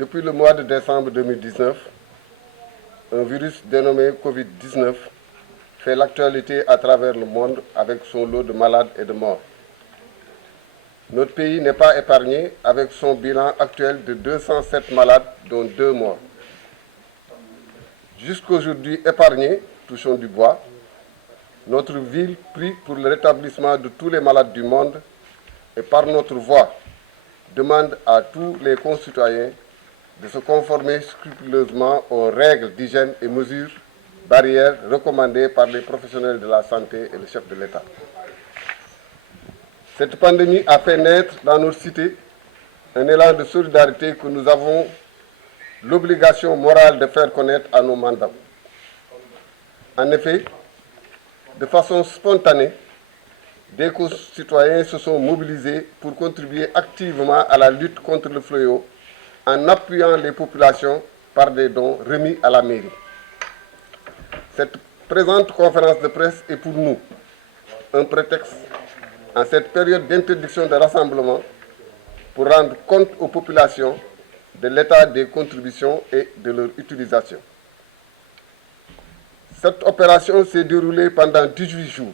Depuis le mois de décembre 2019, un virus dénommé Covid-19 fait l'actualité à travers le monde avec son lot de malades et de morts. Notre pays n'est pas épargné avec son bilan actuel de 207 malades, dont 2 morts. Jusqu'aujourd'hui épargné, touchons du bois, notre ville prie pour le rétablissement de tous les malades du monde et par notre voix demande à tous les concitoyens de se conformer scrupuleusement aux règles d'hygiène et mesures barrières recommandées par les professionnels de la santé et le chef de l'État. Cette pandémie a fait naître dans nos cités un élan de solidarité que nous avons l'obligation morale de faire connaître à nos mandats. En effet, de façon spontanée, des concitoyens se sont mobilisés pour contribuer activement à la lutte contre le fléau en appuyant les populations par des dons remis à la mairie. Cette présente conférence de presse est pour nous un prétexte en cette période d'interdiction de rassemblement pour rendre compte aux populations de l'état des contributions et de leur utilisation. Cette opération s'est déroulée pendant 18 jours,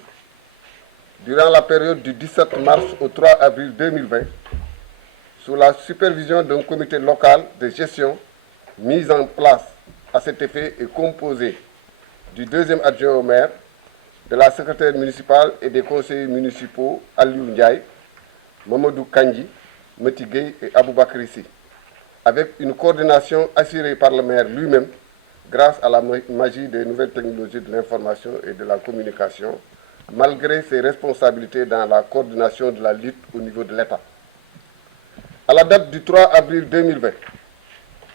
durant la période du 17 mars au 3 avril 2020, sous la supervision d'un comité local de gestion mis en place à cet effet et composé du deuxième adjoint au maire, de la secrétaire municipale et des conseillers municipaux Aliou Ndiaye, Mamadou Kandji, Mati Gueye et Aboubakar Sy, avec une coordination assurée par le maire lui-même grâce à la magie des nouvelles technologies de l'information et de la communication, malgré ses responsabilités dans la coordination de la lutte au niveau de l'État. À la date du 3 avril 2020,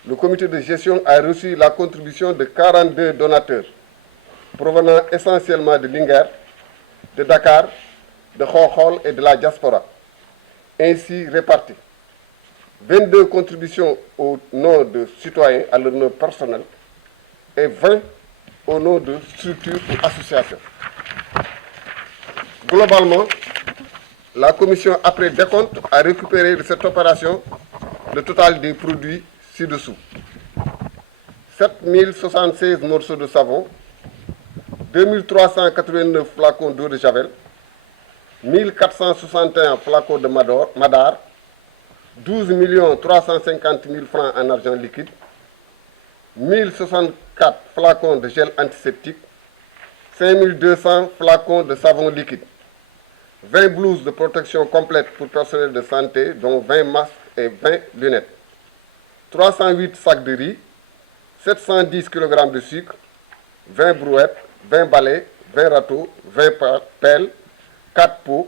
le comité de gestion a reçu la contribution de 42 donateurs provenant essentiellement de Linguère, de Dakar, de Khokhol et de la diaspora, ainsi répartis. 22 contributions au nom de citoyens à leur nom personnel et 20 au nom de structures ou associations. Globalement, la commission, après décompte, a récupéré de cette opération le total des produits ci-dessous. 7076 morceaux de savon, 2389 flacons d'eau de javel, 1461 flacons de madar, 12 350 000 francs en argent liquide, 1064 flacons de gel antiseptique, 5200 flacons de savon liquide, 20 blouses de protection complète pour personnel de santé, dont 20 masques et 20 lunettes, 308 sacs de riz, 710 kg de sucre, 20 brouettes, 20 balais, 20 râteaux, 20 pelles, 4 pots,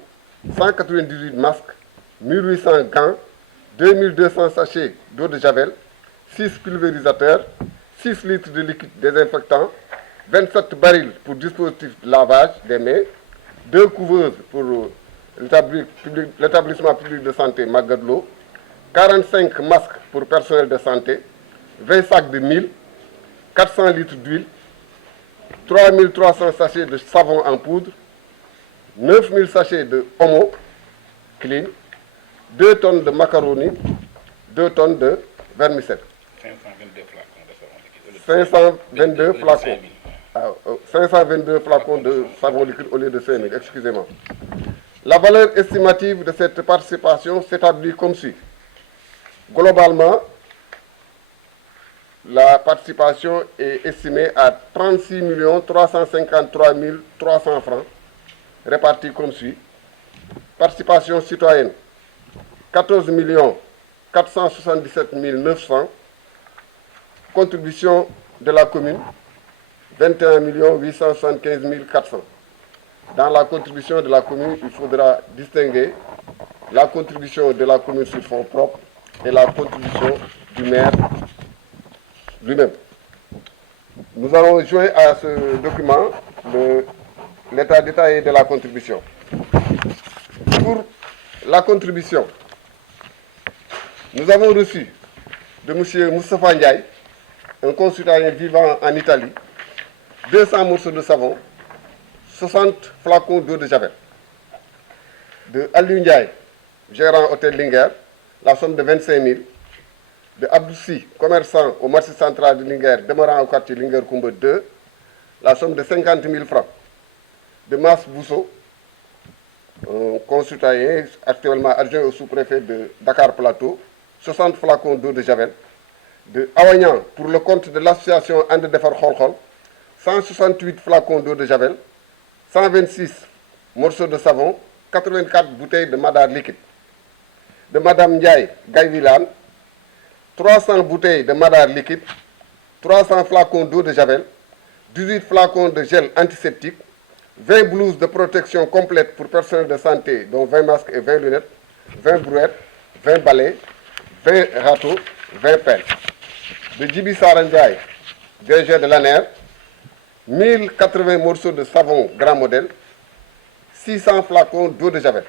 198 masques, 1800 gants, 2200 sachets d'eau de javel, 6 pulvérisateurs, 6 litres de liquide désinfectant, 27 barils pour dispositif de lavage des mains, 2 couveuses pour l'établissement public de santé Magadlo, 45 masques pour personnel de santé, 20 sacs de 1000, 400 litres d'huile, 3300 sachets de savon en poudre, 9000 sachets de Omo Clean, 2 tonnes de macaroni, 2 tonnes de vermicelle. 522 flacons. 522 flacons de savon liquide au lieu de 5000, excusez-moi. La valeur estimative de cette participation s'établit comme suit. Globalement, la participation est estimée à 36 353 300 francs, répartis comme suit. Participation citoyenne, 14 477 900. Contribution de la commune, 21 875 400. Dans la contribution de la commune, il faudra distinguer la contribution de la commune sur fonds propres et la contribution du maire lui-même. Nous allons joindre à ce document l'état détaillé de la contribution. Pour la contribution, nous avons reçu de M. Moustapha Ndiaye, un concitoyen vivant en Italie, 200 morceaux de savon, 60 flacons d'eau de javel. De Aliou Ndiaye, gérant hôtel Linguère, la somme de 25 000, de Abdoussi, commerçant au marché central de Linguère, demeurant au quartier Linguère-Koumba 2, la somme de 50 000 francs. De Mas Bousso, un concitoyen actuellement adjoint au sous-préfet de Dakar Plateau, 60 flacons d'eau de Javel. De Awagnan, pour le compte de l'association Ande Defar Kholkhol, 168 flacons d'eau de Javel, 126 morceaux de savon, 84 bouteilles de madar liquide. De Madame Ndiaye Gaïvilan, 300 bouteilles de madar liquide, 300 flacons d'eau de Javel, 18 flacons de gel antiseptique, 20 blouses de protection complète pour personnel de santé, dont 20 masques et 20 lunettes, 20 brouettes, 20 balais, 20 râteaux, 20 pelles. De Djibi Sarandjaï, DG de l'ANER, 1080 morceaux de savon grand modèle, 600 flacons d'eau de Javel.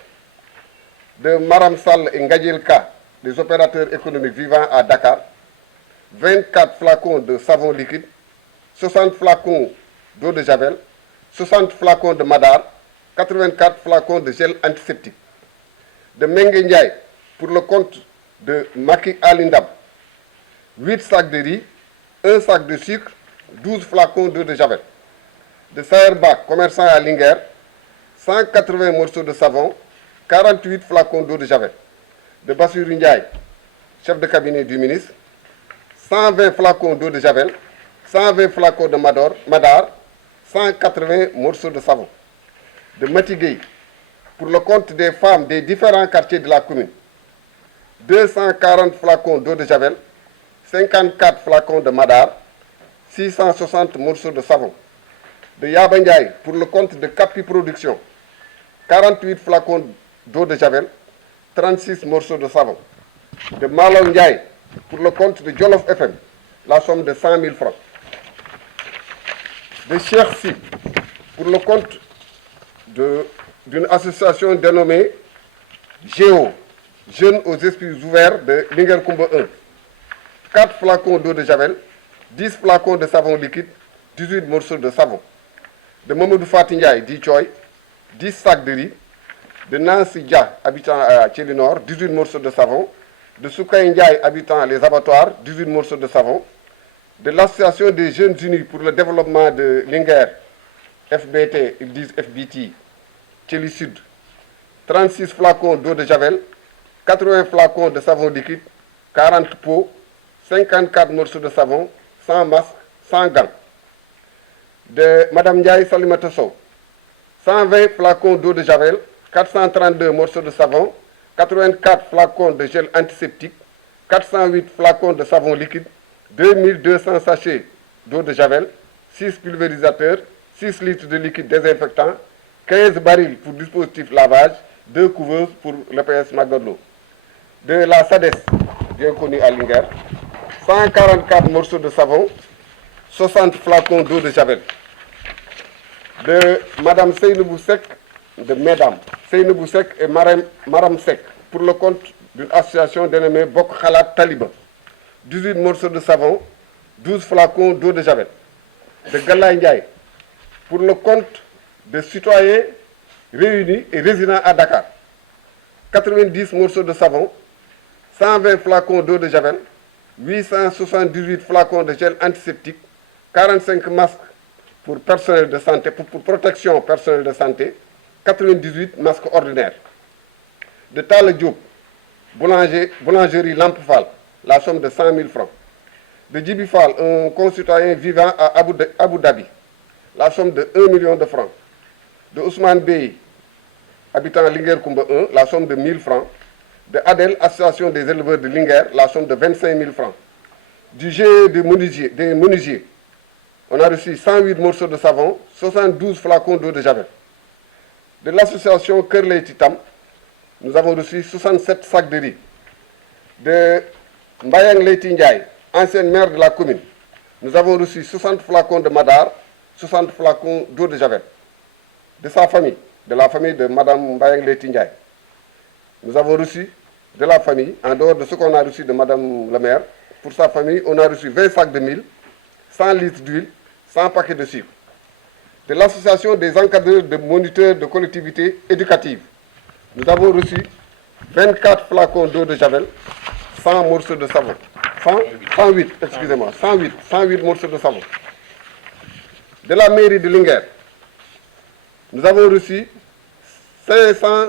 De Maram Sall et Ngadjelka, des opérateurs économiques vivant à Dakar, 24 flacons de savon liquide, 60 flacons d'eau de Javel, 60 flacons de madar, 84 flacons de gel antiseptique. De Mengue Ndiaye, pour le compte de Maki Alindab, 8 sacs de riz, 1 sac de sucre, 12 flacons d'eau de Javel. De Saherba, commerçant à Linguère, 180 morceaux de savon, 48 flacons d'eau de Javel. De Bassirou Ndiaye, chef de cabinet du ministre, 120 flacons d'eau de Javel, 120 flacons de madar, 180 morceaux de savon. De Matiguei, pour le compte des femmes des différents quartiers de la commune, 240 flacons d'eau de Javel, 54 flacons de madar, 660 morceaux de savon. De Yabandiaï, pour le compte de Capi Production, 48 flacons d'eau de Javel, 36 morceaux de savon. De Malon Ndiaye, pour le compte de Jolof FM, la somme de 100 000 francs. De Chersi, pour le compte d'une association dénommée GEO, Jeunes aux Esprits Ouverts de Linguère-Koumba 1, 4 flacons d'eau de Javel, 10 flacons de savon liquide, 18 morceaux de savon. De Mamadou Fatindiaï, dit Choy, 10 sacs de riz. De Nancy Dia, habitant à Tchélinor, 18 morceaux de savon. De Soukaï Ndiaye, habitant les abattoirs, 18 morceaux de savon. De l'Association des Jeunes Unis pour le développement de Linguère, FBT, ils disent FBT, Tchéli Sud, 36 flacons d'eau de Javel, 80 flacons de savon liquide, 40 pots, 54 morceaux de savon, 100 masques, 100 gants. De Madame Ndiaye Salimata Sow, 120 flacons d'eau de Javel, 432 morceaux de savon, 84 flacons de gel antiseptique, 408 flacons de savon liquide, 2200 sachets d'eau de Javel, 6 pulvérisateurs, 6 litres de liquide désinfectant, 15 barils pour dispositif lavage, 2 couveuses pour l'EPS Magodlo. De la SADES, bien connue à Linguère, 144 morceaux de savon, 60 flacons d'eau de Javel. De Madame Seynebou Sek, de Mesdames Seynebou Sek et Maram Sek, pour le compte d'une association dénommée Bok Khalat Taliban. 18 morceaux de savon, 12 flacons d'eau de Javel. De Galaï Ndiaye, pour le compte de citoyens réunis et résidents à Dakar. 90 morceaux de savon, 120 flacons d'eau de Javel, 878 flacons de gel antiseptique, 45 masques pour personnel de santé, pour protection personnel de santé, 98 masques ordinaires. De Tale Diop, boulangerie Lampefal, la somme de 100 000 francs. De Djibi Fall, un concitoyen vivant à Abu Dhabi, la somme de 1 million de francs. De Ousmane Bey, habitant Linguère-Koumba 1, la somme de 1000 francs. De Adel, association des éleveurs de Linguère, la somme de 25 000 francs. Du GE des menuisiers, on a reçu 108 morceaux de savon, 72 flacons d'eau de Javel. De l'association Kerley Titam, nous avons reçu 67 sacs de riz. De Mbayang Leyti Ndiaye, ancienne maire de la commune, nous avons reçu 60 flacons de madar, 60 flacons d'eau de Javel. De sa famille, de la famille de Madame Mbayang Leyti Ndiaye, nous avons reçu de la famille, en dehors de ce qu'on a reçu de Madame la maire, pour sa famille, on a reçu 20 sacs de mil, 100 litres d'huile, 100 paquets de sucre. De l'association des encadreurs de moniteurs de collectivités éducatives, nous avons reçu 24 flacons d'eau de Javel, 100 morceaux de savon, 108, excusez-moi, 108 morceaux de savon. De la mairie de Linguère, nous avons reçu 500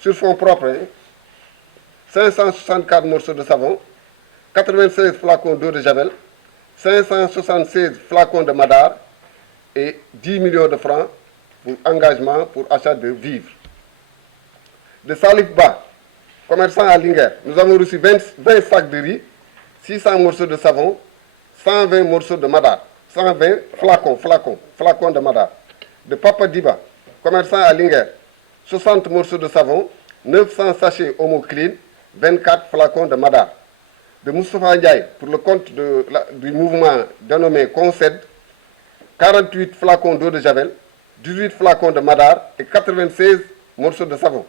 sur fonds propres, 564 morceaux de savon, 96 flacons d'eau de Javel, 576 flacons de Madar et 10 millions de francs pour engagement pour achat de vivres. De Salif Ba, commerçant à Linguère, nous avons reçu 20 sacs de riz, 600 morceaux de savon, 120 morceaux de Madar, 120 flacons de Madar. De Papa Diba, commerçant à Linguère, 60 morceaux de savon, 900 sachets Homo Clean, 24 flacons de Madar. De Moustapha Ndiaye, pour le compte du mouvement dénommé Concède, 48 flacons d'eau de Javel, 18 flacons de Madar et 96 morceaux de savon.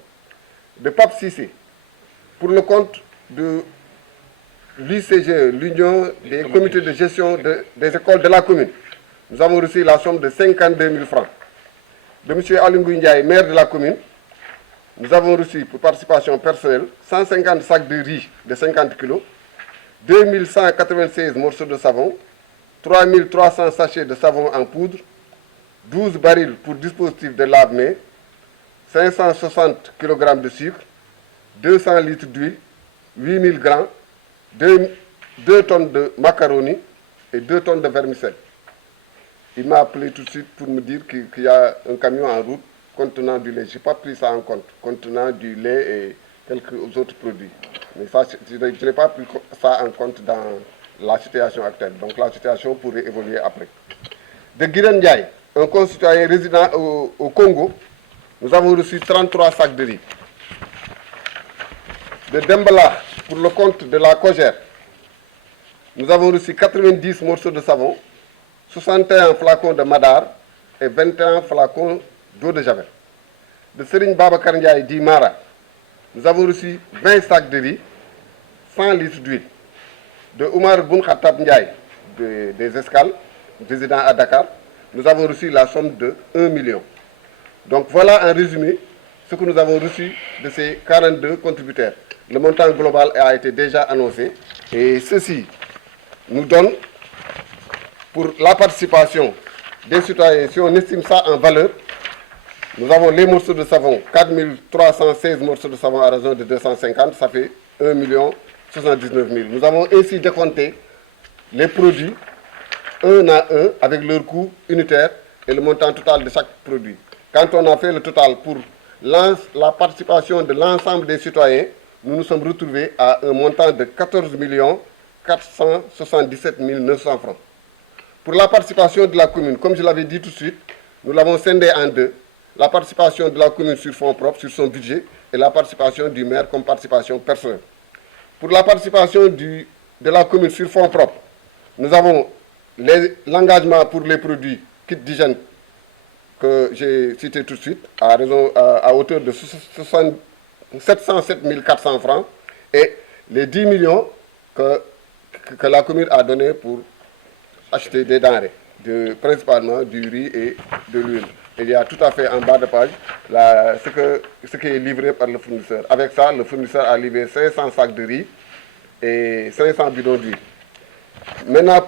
De Pape Sissé, pour le compte de l'UCG, l'Union des comités de gestion des écoles de la commune, nous avons reçu la somme de 52 000 francs. De M. Alingou Ndiaye, maire de la commune, nous avons reçu pour participation personnelle 150 sacs de riz de 50 kg, 2196 morceaux de savon, 3300 sachets de savon en poudre, 12 barils pour dispositif de lave-mains, 560 kg de sucre, 200 litres d'huile, 8000 grammes, 2 tonnes de macaroni et 2 tonnes de vermicelle. Il m'a appelé tout de suite pour me dire qu'il y a un camion en route contenant du lait. Je n'ai pas pris ça en compte, contenant du lait et quelques autres produits. Mais ça, je n'ai pas pris ça en compte dans la situation actuelle. Donc la situation pourrait évoluer après. De Guiren Ndiaye, un concitoyen résident au Congo, nous avons reçu 33 sacs de riz. De Dembala, pour le compte de la Cogère, nous avons reçu 90 morceaux de savon, 61 flacons de Madar et 21 flacons d'eau de Javel. De Serigne Babacar Ndiaye d'Imara, nous avons reçu 20 sacs de riz, 100 litres d'huile. De Oumar Boun Khattab Ndiaye des Escales, résident à Dakar, nous avons reçu la somme de 1 million. Donc voilà en résumé ce que nous avons reçu de ces 42 contributeurs. Le montant global a été déjà annoncé et ceci nous donne pour la participation des citoyens, si on estime ça en valeur, nous avons les morceaux de savon, 4316 morceaux de savon à raison de 250, ça fait 1 79 000. Nous avons ainsi décompté les produits un à un avec leur coût unitaire et le montant total de chaque produit. Quand on a fait le total pour la participation de l'ensemble des citoyens, nous nous sommes retrouvés à un montant de 14 477 900 francs. Pour la participation de la commune, comme je l'avais dit tout de suite, nous l'avons scindé en deux. La participation de la commune sur fonds propres, sur son budget, et la participation du maire comme participation personnelle. Pour la participation de la commune sur fonds propres, nous avons l'engagement pour les produits kits d'hygiène que j'ai cité tout de suite, à hauteur de 707 400 francs, et les 10 millions que la commune a donné pour acheter des denrées, principalement du riz et de l'huile. Il y a tout à fait en bas de page ce qui est livré par le fournisseur. Avec ça, le fournisseur a livré 500 sacs de riz et 500 bidons d'huile. Maintenant,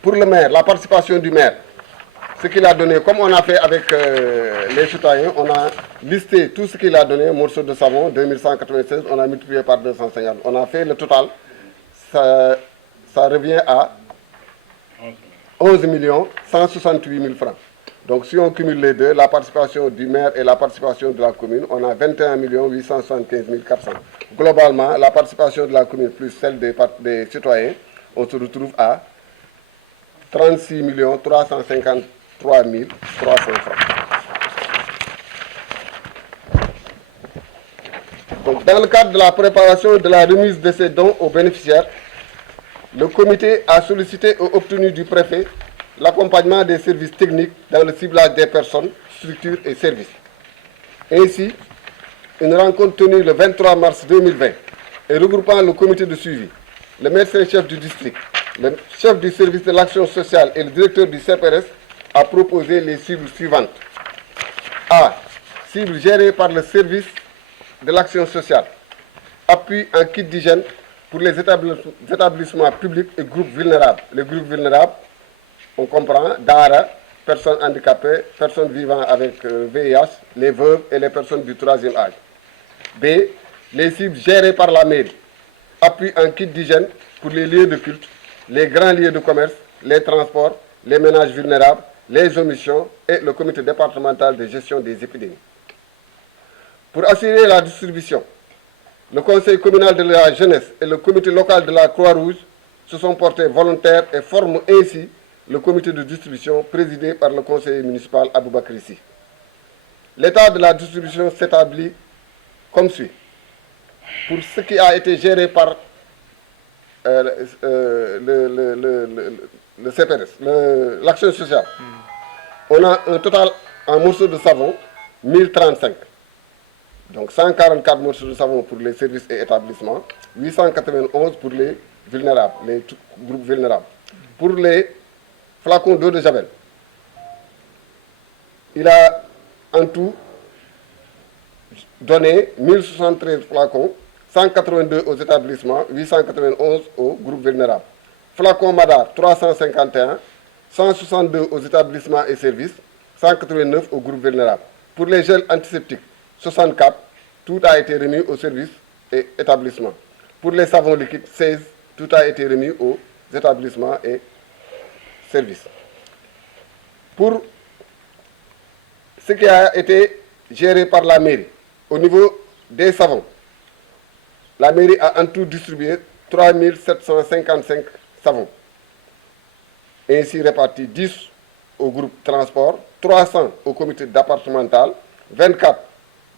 pour le maire, la participation du maire, ce qu'il a donné, comme on a fait avec les citoyens, on a listé tout ce qu'il a donné, morceaux de savon, 2196, on a multiplié par 250. On a fait le total, ça revient à 11 168 000 francs. Donc si on cumule les deux, la participation du maire et la participation de la commune, on a 21 875 400. Globalement, la participation de la commune plus celle des citoyens, on se retrouve à 36 353 300 francs. Donc, dans le cadre de la préparation de la remise de ces dons aux bénéficiaires, le comité a sollicité et obtenu du préfet l'accompagnement des services techniques dans le ciblage des personnes, structures et services. Ainsi, une rencontre tenue le 23 mars 2020 et regroupant le comité de suivi, le médecin-chef du district, le chef du service de l'action sociale et le directeur du CPRS a proposé les cibles suivantes. A. Cibles gérées par le service de l'action sociale. Appui en kit d'hygiène pour les établissements publics et groupes vulnérables. Les groupes vulnérables, on comprend DARA, personnes handicapées, personnes vivant avec VIH, les veuves et les personnes du troisième âge. B. Les cibles gérées par la mairie. Appui en kit d'hygiène pour les lieux de culte, les grands lieux de commerce, les transports, les ménages vulnérables, les omissions et le comité départemental de gestion des épidémies. Pour assurer la distribution, le conseil communal de la jeunesse et le comité local de la Croix-Rouge se sont portés volontaires et forment ainsi le comité de distribution présidé par le conseiller municipal Aboubakar Sy. L'état de la distribution s'établit comme suit. Pour ce qui a été géré par le CPRS, l'action sociale, on a un total en morceaux de savon, 1035. Donc 144 morceaux de savon pour les services et établissements, 891 pour les vulnérables, les groupes vulnérables. Pour les flacons d'eau de Javel, il a en tout donné 1073 flacons, 182 aux établissements, 891 aux groupes vulnérables. Flacons Madar, 351, 162 aux établissements et services, 189 aux groupes vulnérables. Pour les gels antiseptiques, 64, tout a été remis aux services et établissements. Pour les savons liquides, 16, tout a été remis aux établissements et services. Pour ce qui a été géré par la mairie, au niveau des savons, la mairie a en tout distribué 3755 savons, ainsi répartis 10 au groupe transport, 300 au comité départemental, 24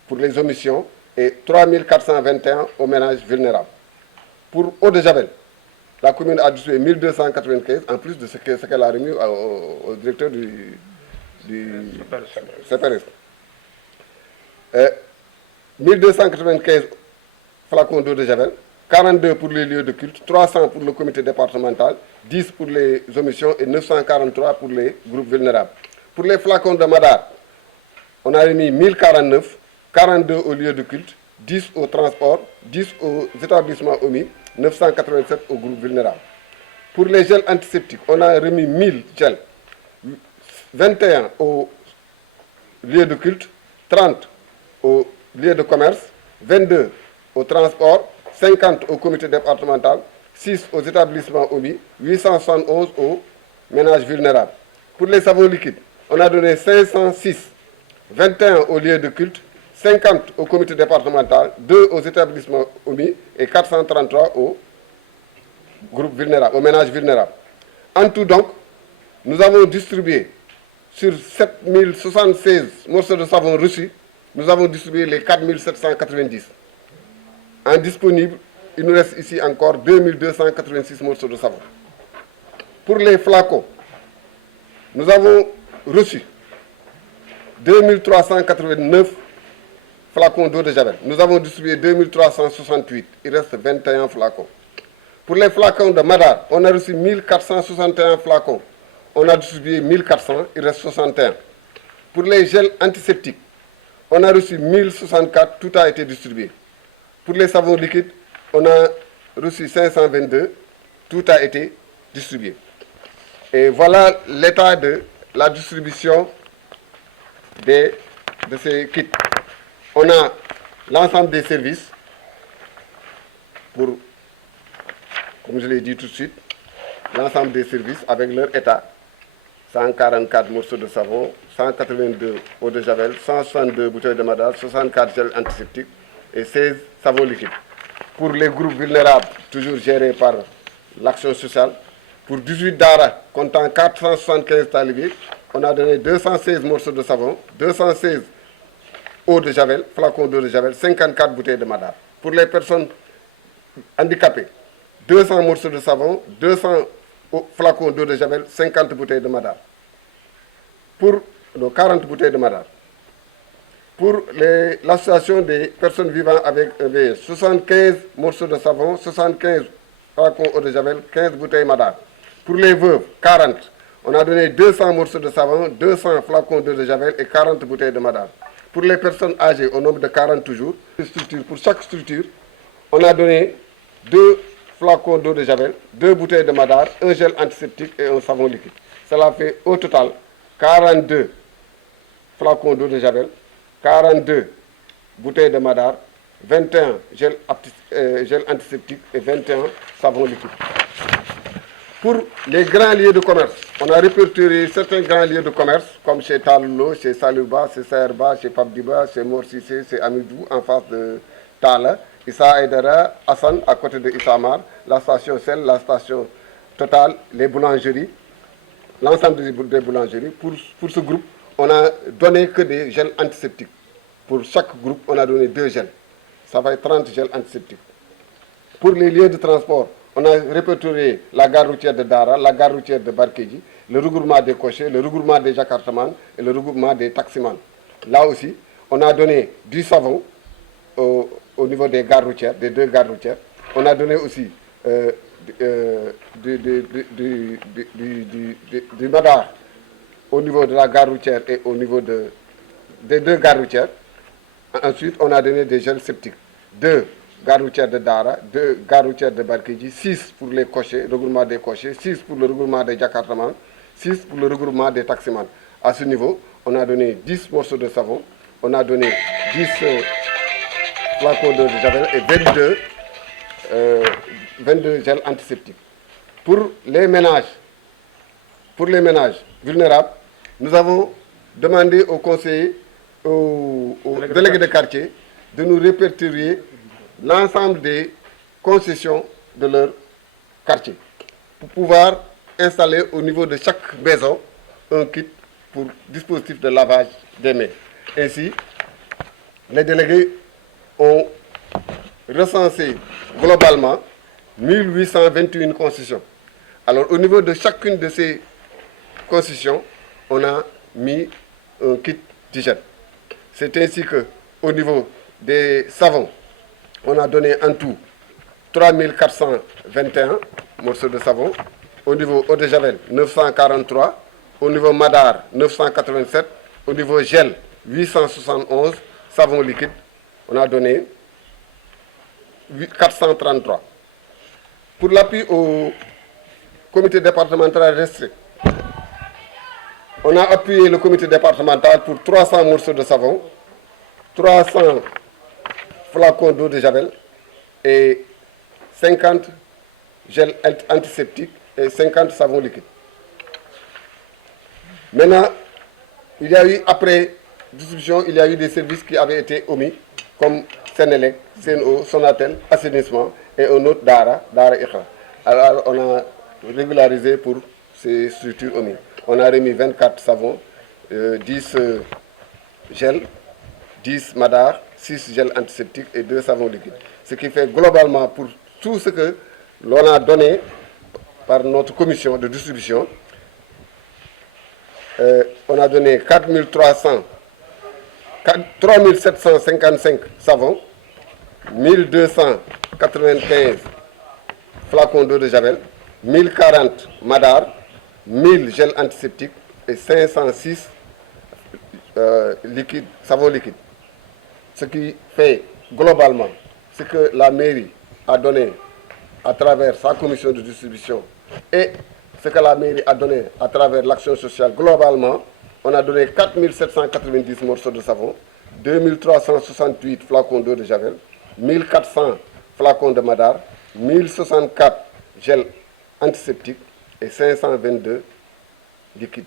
pour les omissions et 3421 aux ménages vulnérables. Pour eau de Javel, la commune a distribué 1295 en plus de ce qu'elle a remis au directeur du CPRS. 1295 flacons d'eau de Javel, 42 pour les lieux de culte, 300 pour le comité départemental, 10 pour les omissions et 943 pour les groupes vulnérables. Pour les flacons de Madar, on a remis 1049, 42 aux lieux de culte, 10 au transport, 10 aux établissements omis, 987 aux groupes vulnérables. Pour les gels antiseptiques, on a remis 1000 gels, 21 aux lieux de culte, 30 aux lieux de commerce, 22 au transport, 50 au comité départemental, 6 aux établissements omis, 871 aux ménages vulnérables. Pour les savons liquides, on a donné 506, 21 aux lieux de culte, 50 au comité départemental, 2 aux établissements omis et 433 aux groupes vulnérables, aux ménages vulnérables. En tout donc, nous avons distribué sur 7076 morceaux de savon reçus, nous avons distribué les 4790. En disponible, il nous reste ici encore 2286 morceaux de savon. Pour les flacons, nous avons reçu 2389 flacons d'eau de Javel. Nous avons distribué 2368. Il reste 21 flacons. Pour les flacons de Madar, on a reçu 1461 flacons. On a distribué 1400. Il reste 61. Pour les gels antiseptiques, on a reçu 1064. Tout a été distribué. Pour les savons liquides, on a reçu 522. Tout a été distribué. Et voilà l'état de la distribution de ces kits. On a l'ensemble des services pour, comme je l'ai dit tout de suite, l'ensemble des services avec leur état. 144 morceaux de savon, 182 eau de Javel, 162 bouteilles de Madar, 64 gels antiseptiques et 16 savons liquides. Pour les groupes vulnérables, toujours gérés par l'action sociale, pour 18 DARA comptant 475 talibés, on a donné 216 morceaux de savon, 216 eau de Javel, flacons d'eau de Javel, 54 bouteilles de Madar. Pour les personnes handicapées, 200 morceaux de savon, 200 flacons d'eau de Javel, 50 bouteilles de Madar. Pour 40 bouteilles de Madar. Pour l'association des personnes vivant avec VIH, 75 morceaux de savon, 75 flacons d'eau de Javel, 15 bouteilles Madar. Pour les veuves, 40. On a donné 200 morceaux de savon, 200 flacons d'eau de Javel et 40 bouteilles de Madar. Pour les personnes âgées, au nombre de 40 toujours, pour chaque structure, on a donné 2 flacons d'eau de javel, 2 bouteilles de madar, un gel antiseptique et un savon liquide. Cela fait au total 42 flacons d'eau de javel, 42 bouteilles de madar, 21 gel antiseptique et 21 savons liquides. Pour les grands lieux de commerce, on a répertorié certains grands lieux de commerce, comme chez Talulo, chez Saluba, chez Saherba, chez Pabdiba, chez Morsissé, chez Amidou, en face de Tala, Issa Aydara, Hassan, à côté de Issamar, la station Sel, la station Total, les boulangeries, l'ensemble des boulangeries. Pour ce groupe, on a donné que des gels antiseptiques. Pour chaque groupe, on a donné 2 gels. Ça va être 30 gels antiseptiques. Pour les lieux de transport, on a répertorié la gare routière de Dara, la gare routière de Barkéji, le regroupement des cochers, le regroupement des jacartamans et le regroupement des taximans. Là aussi, on a donné du savon au niveau des gares routières, des 2 gares routières. On a donné aussi du madar au niveau de la gare routière et au niveau des 2 gares routières. Ensuite, on a donné des gels septiques. 2 gares routières de Dara, 2 gares routières de Barkéji, 6 pour les cochers, regroupement des cochers, 6 pour le regroupement des jacartamans, 6 pour le regroupement des taximans. À ce niveau, on a donné 10 morceaux de savon, on a donné 10 flacons d'eau de javel et 22 gels antiseptiques. Pour les ménages vulnérables, nous avons demandé aux conseillers, aux délégués de quartier, de nous répertorier l'ensemble des concessions de leur quartier pour pouvoir installer au niveau de chaque maison un kit pour dispositif de lavage des mains. Ainsi, les délégués ont recensé globalement 1821 concessions. Alors, au niveau de chacune de ces concessions, on a mis un kit d'hygiène. C'est ainsi qu'au niveau des savons, on a donné en tout 3421 morceaux de savon. Au niveau eau de javel, 943. Au niveau madar, 987. Au niveau gel, 871. Savon liquide, on a donné 433. Pour l'appui au comité départemental restreint, on a appuyé le comité départemental pour 300 morceaux de savon, 300 flacons d'eau de javel et 50 gels antiseptiques et 50 savons liquides. Maintenant, il y a eu, après distribution, il y a eu des services qui avaient été omis, comme Sénélec, CNO, Sonatel, Assainissement et un autre Dara Ikhra. Alors, on a régularisé pour ces structures omis. On a remis 24 savons, 10 gels, 10 madar, 6 gels antiseptiques et 2 savons liquides. Ce qui fait globalement pour tout ce que l'on a donné par notre commission de distribution, on a donné 3755 savons, 1295 flacons d'eau de javel, 1040 madar, 1000 gels antiseptiques et 506 savons liquides. Ce qui fait globalement ce que la mairie a donné à travers sa commission de distribution et ce que la mairie a donné à travers l'action sociale. Globalement, on a donné 4790 morceaux de savon, 2368 flacons d'eau de javel, 1400 flacons de madar, 1064 gels antiseptiques et 522 liquides,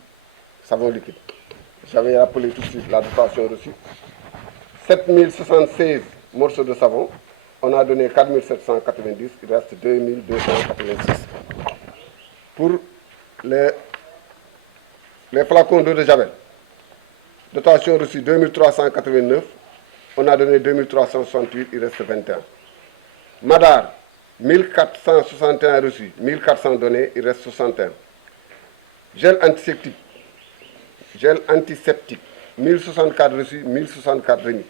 savons liquides. J'avais rappelé tout de suite la dotation reçue. 7076 morceaux de savon, on a donné 4790, il reste 2286. Pour les flacons d'eau de javel, dotation reçue 2389, on a donné 2368, il reste 21. Madar, 1461 reçus, 1400 donnés, il reste 61. Gel antiseptique, 1064 reçus, 1064 remis.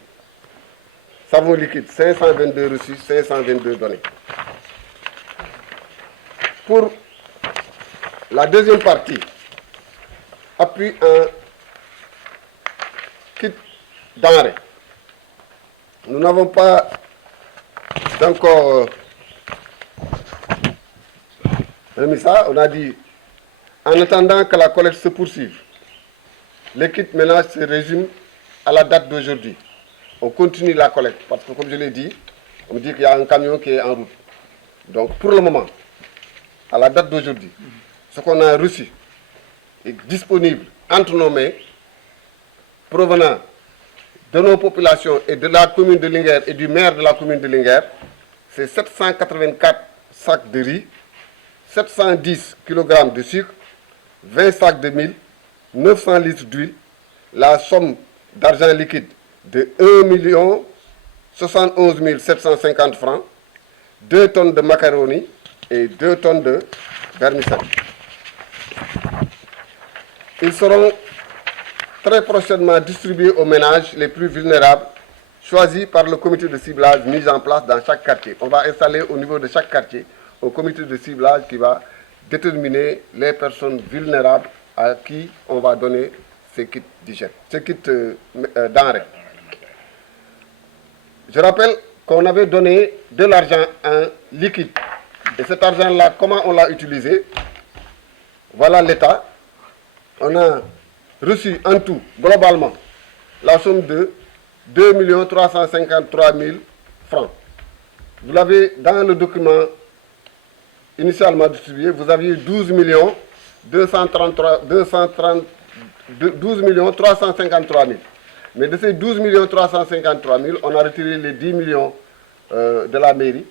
Savon liquide, 522 reçus, 522 donnés. Pour la deuxième partie, appui un kit denrées. Nous n'avons pas encore remis ça, on a dit, en attendant que la collecte se poursuive, les kits ménages se résument à la date d'aujourd'hui. On continue la collecte parce que, comme je l'ai dit, on me dit qu'il y a un camion qui est en route. Donc, pour le moment, à la date d'aujourd'hui, ce qu'on a reçu est disponible entre nos mains, provenant de nos populations et de la commune de Linguère et du maire de la commune de Linguère, c'est 784 sacs de riz, 710 kg de sucre, 20 sacs de mil, 900 litres d'huile, la somme d'argent liquide de 1 71 750 francs, 2 tonnes de macaroni et 2 tonnes de vermicelle. Ils seront très prochainement distribués aux ménages les plus vulnérables, choisis par le comité de ciblage mis en place dans chaque quartier. On va installer au niveau de chaque quartier un comité de ciblage qui va déterminer les personnes vulnérables à qui on va donner ces kits d'hygiène, ces kits denrées. Je rappelle qu'on avait donné de l'argent en liquide. Et cet argent-là, comment on l'a utilisé? Voilà l'état. On a reçu en tout, globalement, la somme de 2 353 000 francs. Vous l'avez dans le document initialement distribué, vous aviez 12 353 000. Mais de ces 12 353 000, on a retiré les 10 millions de la mairie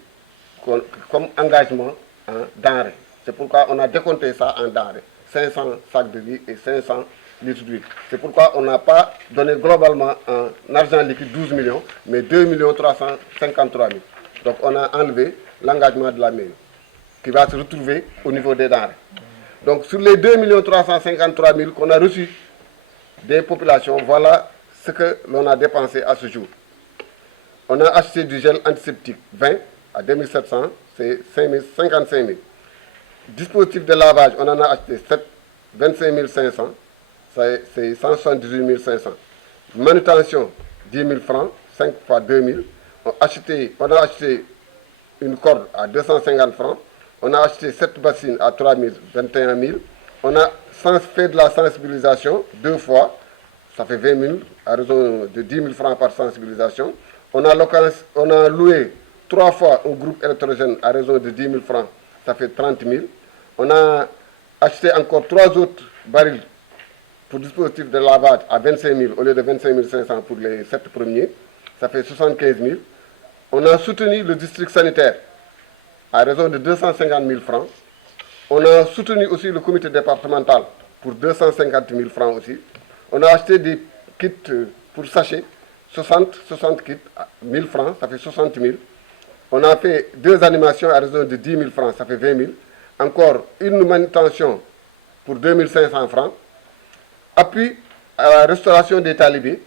comme engagement en denrées. C'est pourquoi on a décompté ça en denrées. 500 sacs de riz et 500 litres d'huile. C'est pourquoi on n'a pas donné globalement en argent liquide 12 millions, mais 2 353 000. Donc on a enlevé l'engagement de la mairie, qui va se retrouver au niveau des denrées. Donc sur les 2 353 000 qu'on a reçus des populations, voilà ce que l'on a dépensé à ce jour. On a acheté du gel antiseptique 20 à 2700, c'est 55 000. Dispositif de lavage, on en a acheté 7, 25 500, c'est 178 500. Manutention, 10 000 francs, 5 fois 2 000. On a acheté une corde à 250 francs. On a acheté 7 bassines à 3 000, 21 000. On a fait de la sensibilisation 2 fois, ça fait 20 000, à raison de 10 000 francs par sensibilisation. On a loué 3 fois un groupe électrogène à raison de 10 000 francs, ça fait 30 000. On a acheté encore 3 autres barils pour dispositif de lavage à 25 000 au lieu de 25 500 pour les 7 premiers, ça fait 75 000. On a soutenu le district sanitaire à raison de 250 000 francs. On a soutenu aussi le comité départemental pour 250 000 francs aussi. On a acheté des kits pour sachets, 60 kits à 1000 francs, ça fait 60 000. On a fait 2 animations à raison de 10 000 francs, ça fait 20 000. Encore une manutention pour 2 500 francs. Appui à la restauration des talibés,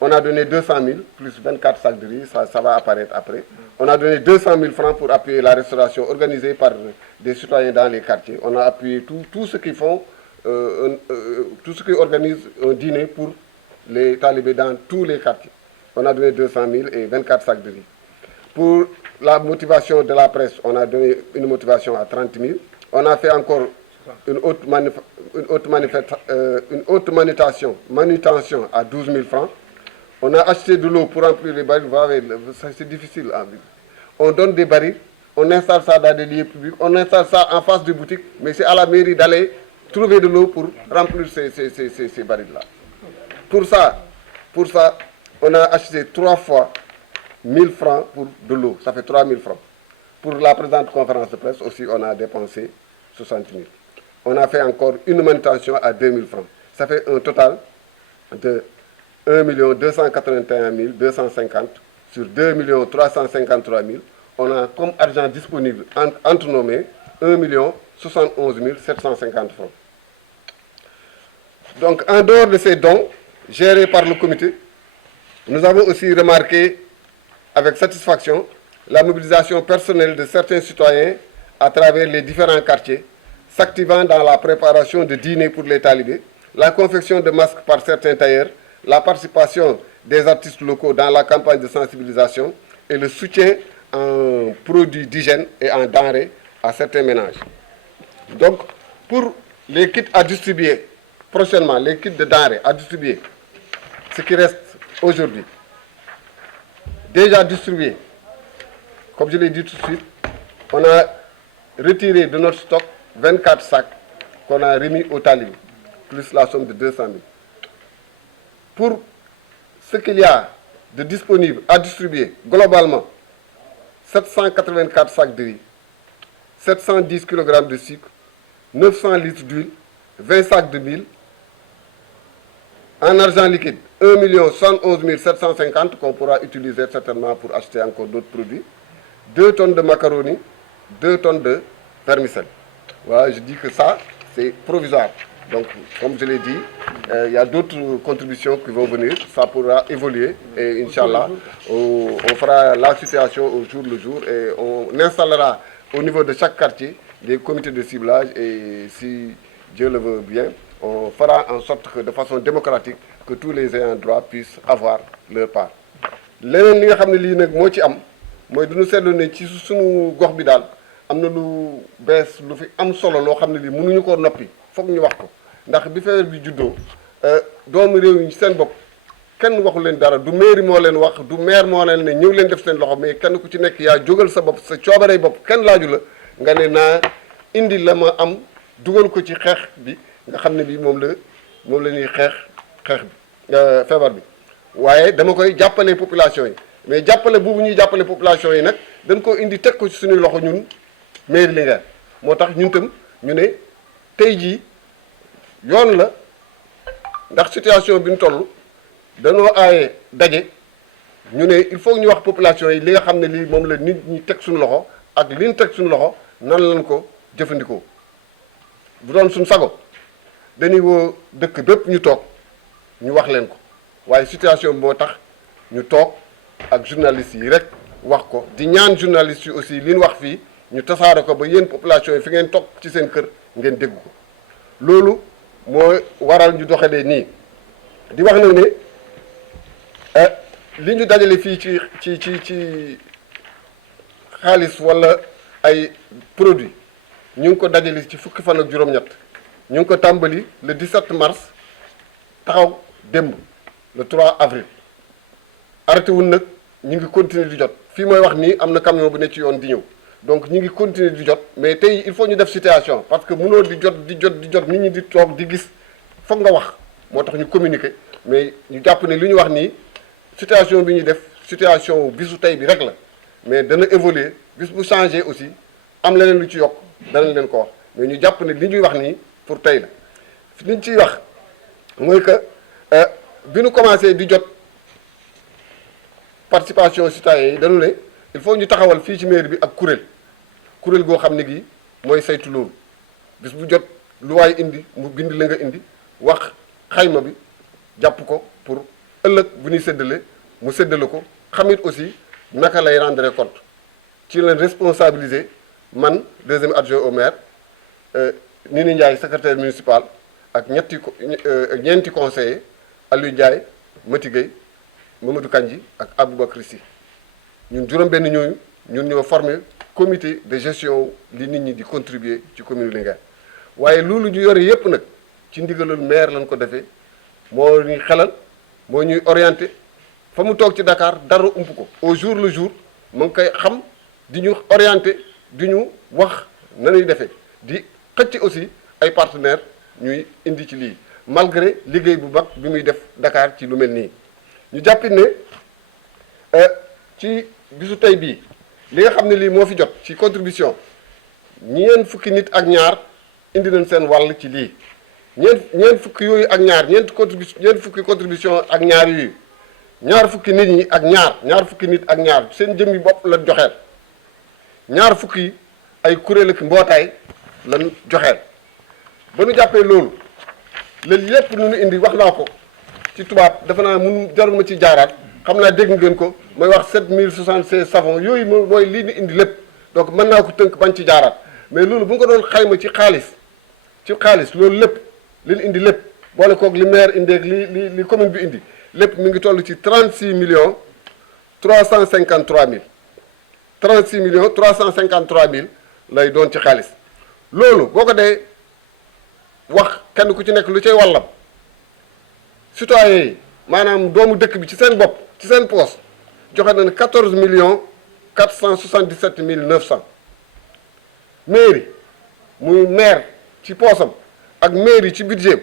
on a donné 200 000 plus 24 sacs de riz, ça va apparaître après. On a donné 200 000 francs pour appuyer la restauration organisée par des citoyens dans les quartiers. On a appuyé tout ce qui font, tout ce qui organise un dîner pour les talibés dans tous les quartiers. On a donné 200 000 et 24 sacs de riz. Pour la motivation de la presse, on a donné une motivation à 30 000. On a fait encore une haute manutention à 12 000 francs. On a acheté de l'eau pour remplir les barils. C'est difficile à vivre. On donne des barils, on installe ça dans des lieux publics, on installe ça en face des boutiques, mais c'est à la mairie d'aller trouver de l'eau pour remplir ces barils-là. Pour ça, on a acheté 3 fois 1000 francs pour de l'eau, ça fait 3000 francs. Pour la présente conférence de presse aussi, on a dépensé 60 000. On a fait encore une manutention à 2000 francs. Ça fait un total de 1 281 250 sur 2 353 000. On a comme argent disponible entre nos mains 1 71 750 francs. Donc en dehors de ces dons gérés par le comité, nous avons aussi remarqué avec satisfaction la mobilisation personnelle de certains citoyens à travers les différents quartiers, s'activant dans la préparation de dîners pour les talibés, la confection de masques par certains tailleurs, la participation des artistes locaux dans la campagne de sensibilisation et le soutien en produits d'hygiène et en denrées à certains ménages. Donc, pour les kits à distribuer prochainement, les kits de denrées à distribuer, ce qui reste aujourd'hui, déjà distribué, comme je l'ai dit tout de suite, on a retiré de notre stock 24 sacs qu'on a remis au talib, plus la somme de 200 000. Pour ce qu'il y a de disponible à distribuer, globalement, 784 sacs de riz, 710 kg de sucre, 900 litres d'huile, 20 sacs de mil, en argent liquide, 1 111 750 qu'on pourra utiliser certainement pour acheter encore d'autres produits, 2 tonnes de macaroni, 2 tonnes de vermicelle. Voilà, je dis que ça, c'est provisoire. Donc, comme je l'ai dit, il y a d'autres contributions qui vont venir, ça pourra évoluer et Inch'Allah, on fera la situation au jour le jour et on installera au niveau de chaque quartier des comités de ciblage et si Dieu le veut bien, on fera en sorte que de façon démocratique, que tous les ayants droit puissent avoir leur part. Leneen li nga xam ne lii nag moo ci am mooy duñu seetlu ne ci suñu gox bi daal am na lu bees lu fi am solo loo xam ne lii mënuñu koo noppi foog ñu wax ko ndax bi feebar bi juddoo doomu réew yi seen bopp kenn waxu leen dara du mairie moo leen wax du maire moo leen ne ñëw leen def seen loxo mais kenn ku ci nekk yaa jógal sa bopp sa coobaree bopp kenn laaju la nga ne naa indi la ma am dugal ko ci xeex bi nga xam ne bii moom la ñuy xeex bi feebar bi waaye dama koy jàppale population yi mais jàppale boobu ñuy jàppale population yi nag dañ ko indi teg ko ci suñuy loxo ñun mairie Linguère moo tax ñun tam ñu ne tey jii yoon la ndax situation bi ñu toll danoo aaye daje ñu ne il faut ñu wax population yi li nga xam ne lii moom la nit ñi teg suñu loxo ak li ñu teg suñu loxo nan lañ ko jëfandikoo bu doon suñu sago dañuy woo dëkk bépp ñu toog ñu wax leen ko waaye situation moo tax ñu toog ak journalistes yi rek wax ko di ñaan journalistes yi aussi li ñu wax fii ñu tasaare ko ba yéen population yi fi ngeen toog ci seen kër ngeen dégg ko loolu moo waral ñu doxalee nii di wax nag ne li ñu dajale fii ci xaalis walla ay produits ñu ngi ko dajale ci fukki fan ak juróom-ñett ñu ngi ko tàmbali le 17 mars taxaw démb le 3 avril arrêté wul nag ñu ngi continuer di jot fii mooy wax nii am na camion bu ne ci yoon di ñëw donc ñu ngi continuer di jot mais tey il faut ñu def situation parce que mënoo di jot nit ñi di toog di gis foog nga wax moo tax ñu communiquer mais ñu jàpp ne li ñu wax nii situation bi ñuy def situation bisu tey bi rek la mais dana évoluer bis bu changer aussi am leneen lu ci yokk danañ leen ko wax mais ñu jàpp ne li ñuy wax nii pour tey la li ñu ciy wax mooy que bi ñu commencé di jot participation citoyen yi dañu ne il faut ñu taxawal fii ci mairie bi ak kuréel goo xam ne gi mooy saytu loolu bis bu jot lu waay indi mu bind la nga indi wax xayma bi jàpp ko pour ëllëg bu ñuy séddale mu séddale ko xamit aussi naka lay rendre compte ci leen responsabiliser man deuxième adjoint au maire Nini Ndiaye secrétaire municipal ak ñeenti conseiller Aliou Ndiaye Mati Gueye Mamadou Kandji ak Aboubacry Sy ñun juróom-benn ñooñu ñun ñoo formé comité de gestion li nit ñi di contribuer ci commune Linguère waaye loolu ñu yore yépp nag ci ndigalul maire lañ ko defee moo ñuy xelal moo ñuy orienté fa mu toog ci Dakar dara ump ko au jour le jour mu ngi koy xam di ñu orienté di ñu wax nañuy defee di xëcc aussi ay partenaires ñuy indi ci lii malgré liggéey bu mag bi muy def Dakar ci lu mel nii ñu jàppit ne ci bisu tey bii li nga xam ne lii moo fi jot ci contribution ñeent fukki nit ak ñaar indi nañ seen wàll ci lii ñeent fukki yooyu ak ñaar ñeent fukki contribution ak ñaar yooyu ñaar fukki nit ñi ak ñaar fukki nit ak ñaar seen jëmmi bopp la joxeel ñaar fukki ay kuréel ak mbootaay lan joxeel ba nu jàppee loolu léegi lépp nu nu indi wax naa ko ci tubaab dafa naa mun jarul ma ci jaaraat xam naa dégg ngeen ko mooy wax 7076 savon yooyu mooy lii ni indi lépp donc mën naa ko tënk bañ ci jaaraat mais loolu bu nga ko doon xayma ci xaalis loolu lépp li ñu indi lépp boole koog li maire indi ak li commune bi indi lépp mi ngi toll ci 36 millions 353 mille 36 millions 353 mille lay doon ci xaalis loolu boo ko dee wax kenn ku ci nekk lu cay wàllam citoyens yi maanaam doomu dëkk bi ci seen bopp ci seen poos joxe nañ 14 477 900 mairie muy maire ci poosam ak mairie ci budget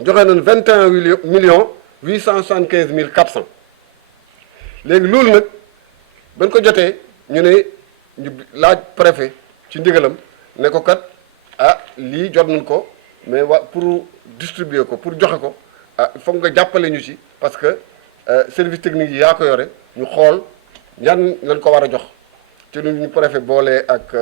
joxe nañ 21 millions 875 400 léegi loolu nag bañ ko jotee ñu ne ñu laaj préfet ci ndigalam ne ko kat ah lii jot nañ ko mais pour distribuer ko pour joxe ko ah il faut nga jàppale ñu ci parce que service technique yi yaa ko yore ñu xool ñan lañ ko war a jox ci lu ñu préfet boolee ak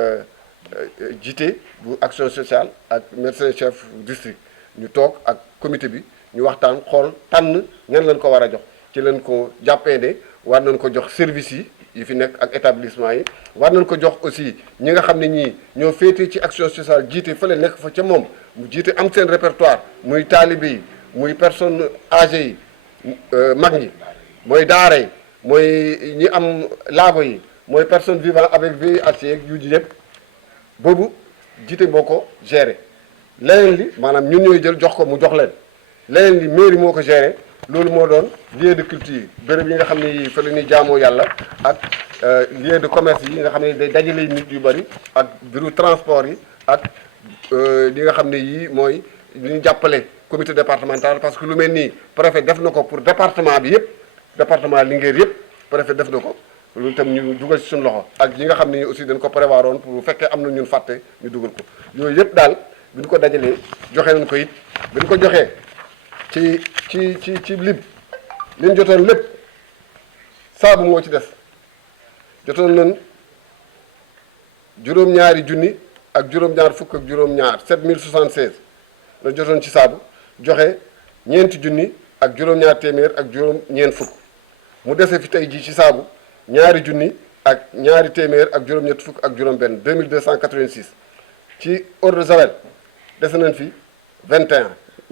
jiite bu action sociale ak médecin chef district ñu toog ak comité bi ñu waxtaan xool tànn ñan lañ ko war a jox ci lañ ko jàppee ne war nañ ko jox service yi fi nekk ak établissement yi war nañ ko jox aussi ñi nga xam ne ñii ñoo féetee ci action sociale jiite fële nekk fa ca moom mu jiite am seen répertoire muy taalibe yi muy personne âgée yi mag ñi mooy daara yi mooy ñi am laago yi mooy personne vivant avec VIH yu ji yëpp boobu jiite moo ko géré leneen li maanaam ñun ñooy jël jox ko mu jox leen leneen li mairie moo ko géré loolu moo doon lieu de culture béréb yi nga xam ne fa la ñuy jaamoo yàlla ak lieu de commerce yi nga xam ne day dajale nit yu bëri ak bureau transport yi ak li nga xam ne yii mooy li ñu jàppale comité départemental parce que lu mel nii préfet def na ko pour département bi yëpp département Linguère yëpp préfet def na ko loolu itam ñu dugal ci suñu loxo ak yi nga xam ne aussi dañ ko prévoir woon pour bu fekkee am na ñun fàtte ñu dugal ko yooyu yëpp daal bi ñu ko dajalee joxe nañ ko it bi ñu ko joxee ci lim li ñu jotoon lépp saabu moo ci des jotoon nañ juróom-ñaari junni ak juróom-ñaar fukk ak juróom-ñaar 7076 la jotoon ci saabu joxe ñeenti junni ak juróom-ñaar téeméer ak juróom-ñeent fukk mu dese fi tey jii ci saabu ñaari junni ak ñaari téeméer ak juróom-ñett fukk ak juróom-benn 2286 ci eau de javel dese nañ fi 21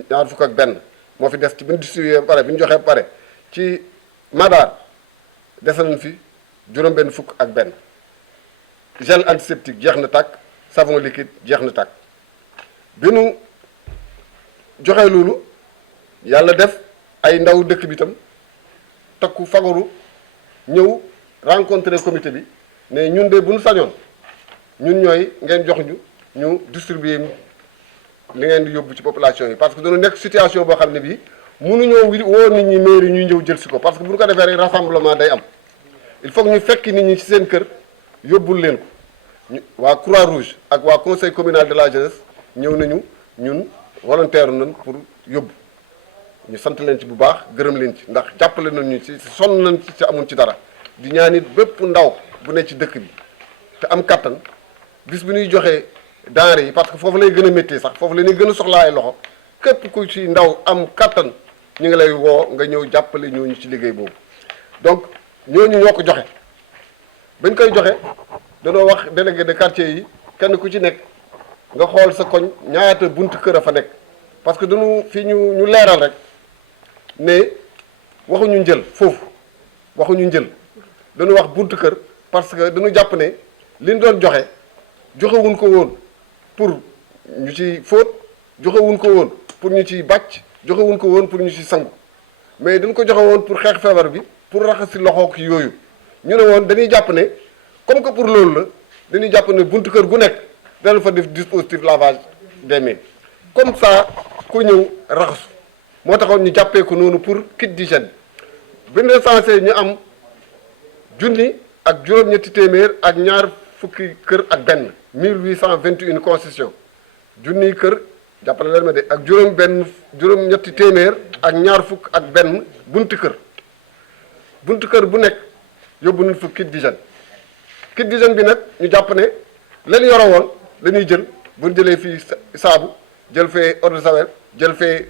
ñaar fukk ak benn moo fi des ci bi ñu distribué ba pare bi ñu joxee ba pare ci Madar dese nañ fi juróom-benn fukk ak benn gel antiseptique jeex na tàkk savon liquide jeex na tàkk bi nu joxee loolu yàlla def ay ndaw dëkk bi itam takku fagaru ñëw rencontrer comité bi ne ñun de bu ñu sañoon ñun ñooy ngeen jox ñu distribuer li ngeen di yóbbu ci population yi parce que dañu nekk situation boo xam ne bii mënuñoo woo nit ñi mairie ñuy ñëw jël si ko parce que bu ñu ko defee rek rassemblement day am il faut que ñu fekki nit ñi ci seen kër yóbbul leen ko ñu waa Croix Rouge ak waa conseil communal de la jeunesse ñëw nañu ñun volontaire nañ pour yóbbu ñu sant leen ci bu baax gërëm leen ci ndax jàppale nañ ñu ci sonn nañ ci amuñ ci dara di ñaan it bépp ndaw bu ne ci dëkk bi te am kattan bis bu ñuy joxee denrée yi parce que foofu lay gën a métti sax foofu la ñuy gën a soxlaa ay loxo képp ku ci ndaw am kattan ñu ngi lay woo nga ñëw jàppale ñooñu ci liggéey boobu donc ñooñu ñoo ko joxe bañ koy joxe danoo wax délégué de quartier yi kenn ku ci nekk nga xool sa koñ ñaata buntu kër a fa nekk parce que dañu fii ñu leeral rek ne waxuñu njël foofu waxuñu njël dañu wax buntu kër parce que dañu jàpp ne li ñu doon joxewuñ ko woon pour ñu ci fóot joxewuñ ko woon pour ñu ci bàcc joxewuñ ko woon pour ñu ci sangu mais dañ ko joxe woon pour xeex feebar bi pour raxas si loxook yooyu ñu ne woon dañuy jàpp ne comme que pour loolu la dañuy jàpp ne buntu kër gu nekk dana fa def dispositif lavage des mains comme ça ku ñëw raxasu moo taxoon ñu jàppee ko noonu pour kit d'hygiène bi ñu recensé ñu am junni ak juróom-ñetti téeméer ak ñaar fukki kër ak benn 1821 concession junniy kër jàppale leen ma de ak juróom-ñetti téeméer ak ñaar fukk ak benn buntu kër bu nekk yóbbu nañ fa kit d'hygiène bi nag ñu jàpp ne leen yoro woon la ñuy jël bu ñu jëlee fii saabu jël fee eau de javel jël fee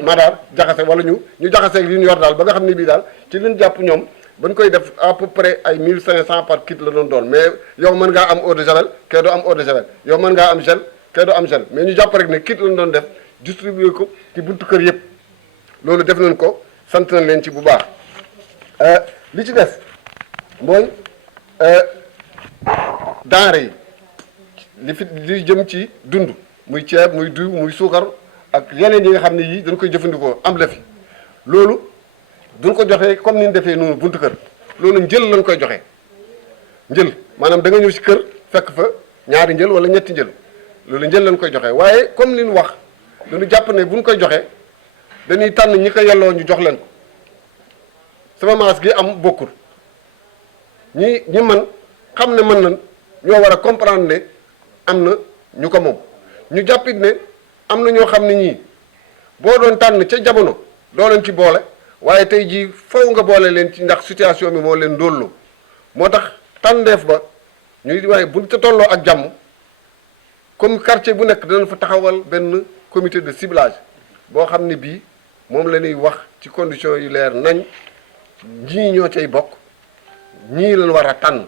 Madar jaxase wala ñu jaxaseeg li ñu yor daal ba nga xam ne bii daal ci li ñu jàpp ñoom ba ñu koy def à peu près ay 1500 par kit la doon mais yow mën ngaa am eau de javel kee doo am eau de javel yow mën ngaa am gel kee doo am gel mais ñu jàpp rek ne kit lañ doon def distribuer ko ci buntu kër yëpp loolu def nañ ko sant nañ leen ci bu baax li ci des mooy denrée yi li jëm ci dund muy ceeb muy diw muy suukar ak yeneen yi nga xam ne yii dañ koy jëfandikoo am la fi loolu duñ ko joxee comme ni ñu defee noonu buntu kër loolu njël lañ koy joxe njël maanaam da nga ñëw si kër fekk fa ñaari njël wala ñetti njël loolu njël lañ koy joxe waaye comme li ñu wax dañu jàpp ne buñ koy joxe dañuy tànn ñi ko yelloo ñu jox leen ko sama maas gi am bokkul ñi man xam ne mën nañ ñoo war a comprendre ne am na ñu ko moom ñu jàppit ne am na ñoo xam ne ñii boo doon tànn ca jamono doo leen ci boole waaye tey jii faw nga boole leen ci ndax situation bi moo leen ndóolloo moo tax tànneef ba ñuy waaye bu ca tolloo ak jàmm comme quartier bu nekk danañ fa taxawal benn comité de ciblage boo xam ne bii moom la ñuy wax ci conditions yu leer nañ ñii ñoo cay bokk ñii lañ war a tànn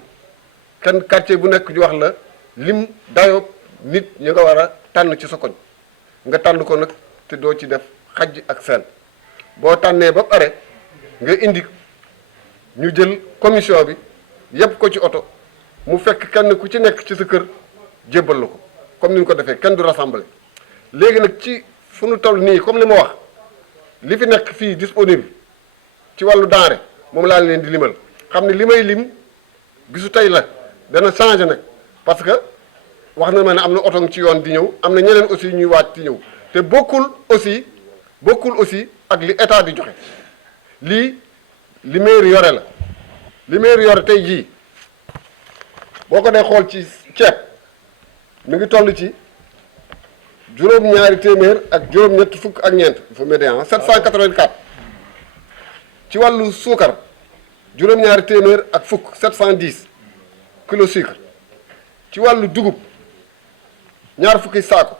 kan quartier bu nekk ñu wax la lim dayoo nit ñi nga war a tànn ci sa koñ nga tànn ko nag te doo ci def xajj ak seen boo tànnee ba pare nga indi ñu jël commission bi yëpp ko ci oto mu fekk kenn ku ci nekk ci sa kër jébbal la ko comme ni ñu ko defee kenn du rassembler léegi nag ci fu nu toll nii comme li ma wax li fi nekk fii disponible ci wàllu denrée moom laa leen di limal xam ne li may lim bisu tey la dana changé nag parce que wax na ma ne am na oto ci yoon di ñëw am na ñeneen aussi ñuy waaj di ñëw te bokkul aussi ak li état di joxe lii li mairie yore la li mairie yore tey jii boo ko dee xool ci ceeb mi ngi toll ci juróom-ñaari téeméer ak juróom-ñett fukk ak ñeent il faut médian 784 ci wàllu suukar juróom-ñaari téeméer ak fukk 710 kilo sucre ci wàllu dugub ñaar fukki saako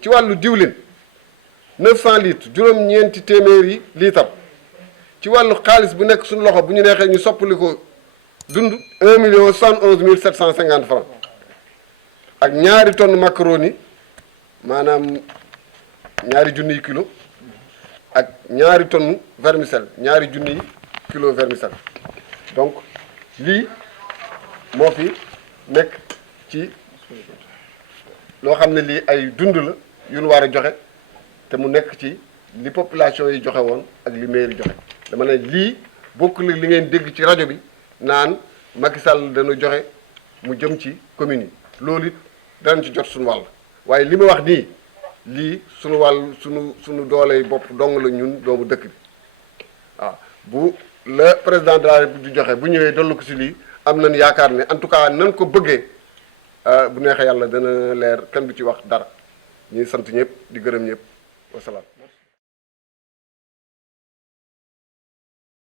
ci wàllu diwlin 900 litres juróom-ñeenti téeméeri litre ci wàllu xaalis bu nekk suñu loxo bu ñu neexee ñu soppali ko dund 1 750 francs ak ñaari tonnes macaroni maanaam ñaari junniy kilo ak ñaari tonnes vermicelle ñaari junniy kilo vermicelle donc lii moo fi nekk ci loo xam ne lii ay dund la yu ñu war a joxe te mu nekk ci li population yi joxe woon ak li mairie joxe dama ne lii bokk li ngeen dégg ci rajo bi naan Macky Sall dana joxe mu jëm ci commune yi loolu it danañ ci jot suñu wàll waaye li ma wax nii lii suñu wàll suñu doole bopp dong la ñun doomu dëkk bi waaw bu le président de la République di joxe bu ñëwee dollu ko si lii am nañ yaakaar ne en tout cas nan ko bëggee bu neexee yàlla dana leer kenn du ci wax dara ñuy sant ñëpp di gërëm ñëpp wasalaam